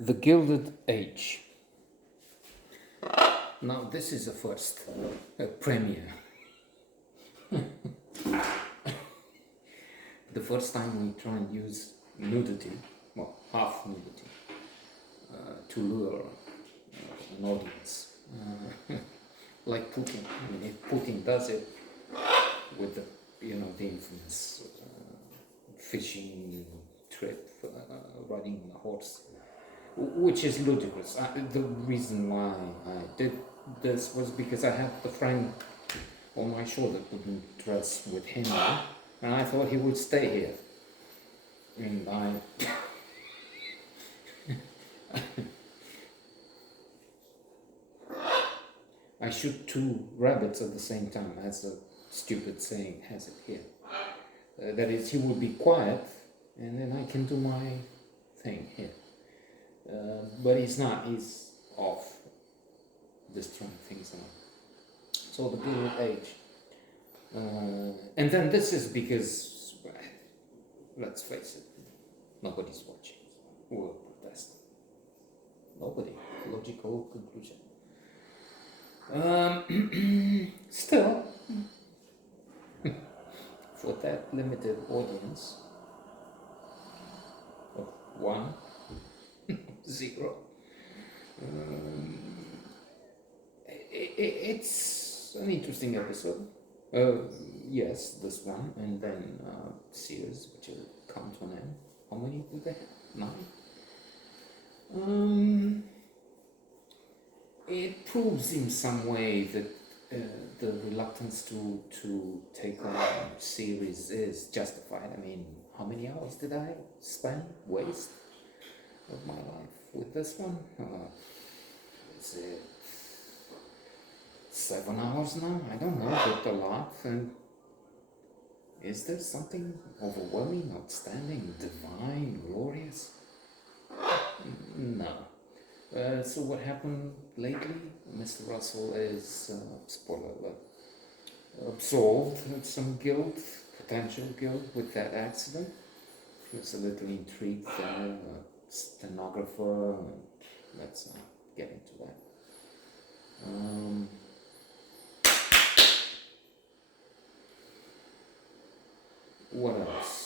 The Gilded Age. Now this is a first, a premiere. The first time we try and use nudity, well, half nudity, to lure an audience. Like Putin. I mean, if Putin does it with the infamous fishing trip, riding on a horse, which is ludicrous. The reason why I did this was because I had the friend on my shoulder couldn't dress with him, and I thought he would stay here. And I shoot two rabbits at the same time, as the stupid saying has it here. That is, he will be quiet, and then I can do my thing here. But he's not, he's off destroying things now. So the Gilded Age. And then this is because, let's face it, nobody's watching. We'll protest. Nobody. Logical conclusion. Still, for that limited audience of 1, 0, it's an interesting episode. Yes, this one, and then series which will come to an end. How many do they have? 9. It proves in some way that the reluctance to take on a series is justified. I mean, how many hours did I waste of my life with this one? Is it 7 hours now? I don't know, but a lot. And is there something overwhelming, outstanding, divine, glorious? No. So what happened lately? Mr. Russell is, spoiler alert, absolved some guilt, potential guilt with that accident. He was a little intrigued there, stenographer, let's not get into that. What else?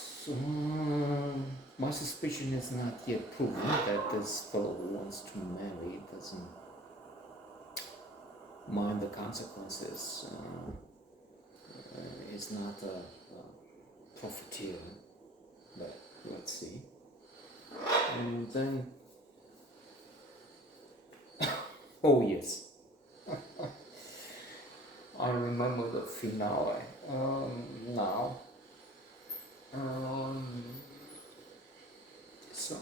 My suspicion is not yet proven that this fellow who wants to marry doesn't mind the consequences, is not a profiteer, but let's see. And then, oh yes, I remember the finale now. So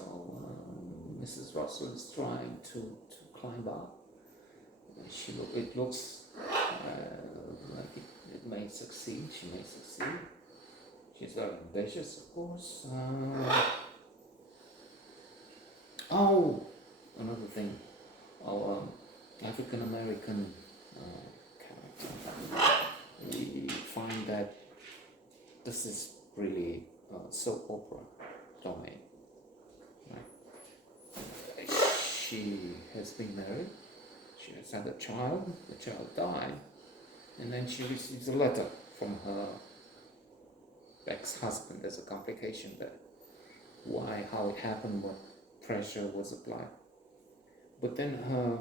Mrs. Russell is trying to climb up. It looks like it may succeed. She may succeed. She's very ambitious, of course. Another thing. Our African American character. We find that this is really soap opera domain. Right? She has been married, she has had a child, the child died, and then she receives a letter from her ex-husband. There's a complication there. Why, how it happened, what pressure was applied. But then her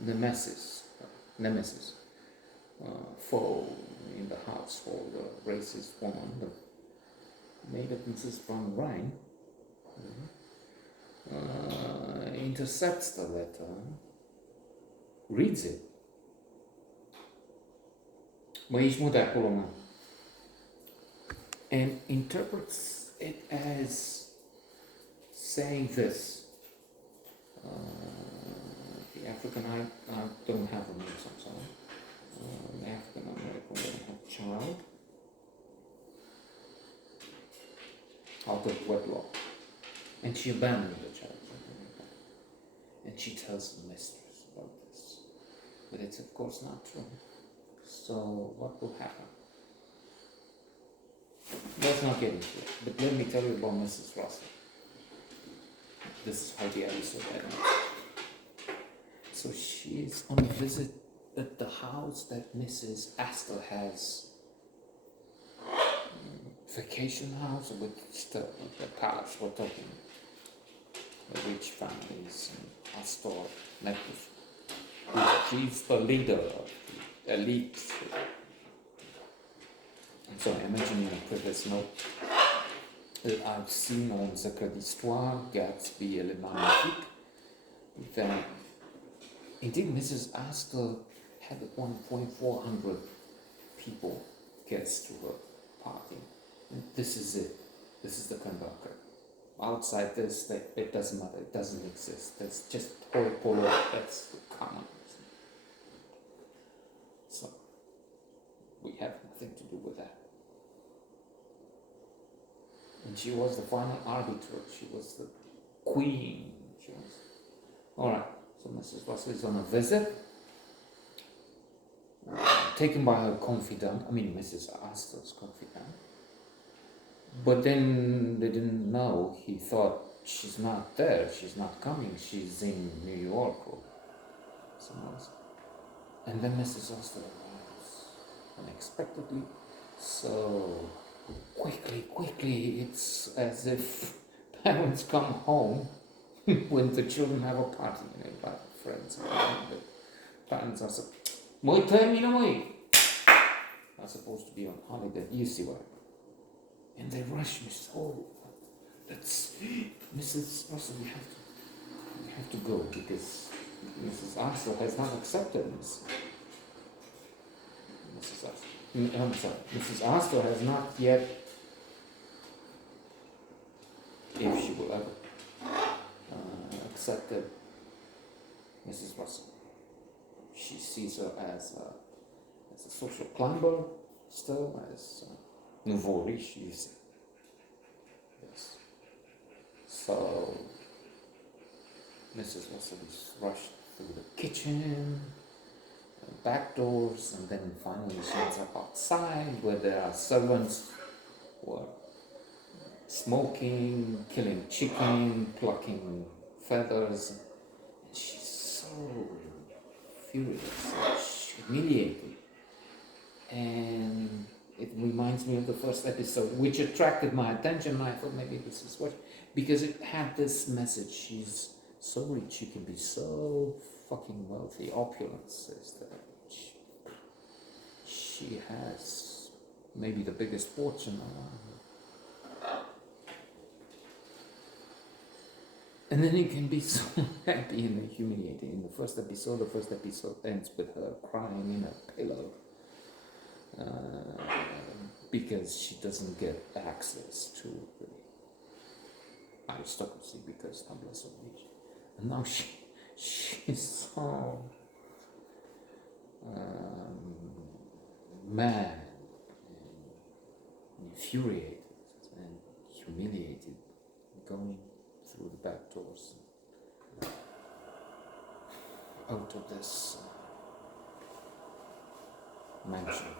nemesis, foe in the household, a racist woman, the maid of Mrs. Von Rhine, intercepts the letter, reads it. And interprets it as saying this. The African, I don't have the names, I'm sorry. The African American woman had a child out of wedlock, and she abandoned the child, and she tells the mistress about this, but it's of course not true. So what will happen? Let's not get into it, but let me tell you about Mrs. Russell. This is how the episode ends. So she's on a visit at the house that Mrs. Astor has, vacation house with the palace. We're talking the rich families and Astor Necklace. She's the leader of the elite. So I mentioned in a previous note that I've seen on Secret d'Histoire, Gatsby et le Magnifique, that indeed Mrs. Astor had at one point 400 people guests to her party. And this is it. This is the conductor. Outside this, it doesn't matter. It doesn't exist. That's just hoi polloi. That's the common. So we have nothing to do with that. And she was the final arbiter. She was the queen. She was. All right. So Mrs. Russell is on a visit, taken by her confidant. I mean, Mrs. Astor's confidant. But then they didn't know. He thought she's not there. She's not coming. She's in New York or somewhere else. And then Mrs. Astor arrives unexpectedly. So quickly, it's as if parents come home when the children have a party and they invite friends. And the parents are so, moi are supposed to be on holiday. You see what? And they rush Mrs. Oh, that's Mrs. Russell. We have to go because Mrs. Astor has not accepted this. I'm sorry, Mrs. Astor has not yet, if she will ever, accepted Mrs. Russell. She sees her as a social climber, still as nouveau riche, you see. Yes. So Mrs. Russell is rushed through the kitchen, back doors, and then finally she ends up outside where there are servants who are smoking, killing chicken, plucking feathers. And she's so furious, humiliated. And it reminds me of the first episode, which attracted my attention, and I thought maybe this is what, because it had this message. She's so rich, she can be so fucking wealthy. Opulence is that she has maybe the biggest fortune around her. And then it can be so happy and then humiliating. In the first episode ends with her crying in a pillow because she doesn't get access to the aristocracy because noblesse oblige. And now she's so mad and infuriated and humiliated, going through the back doors out of this mansion.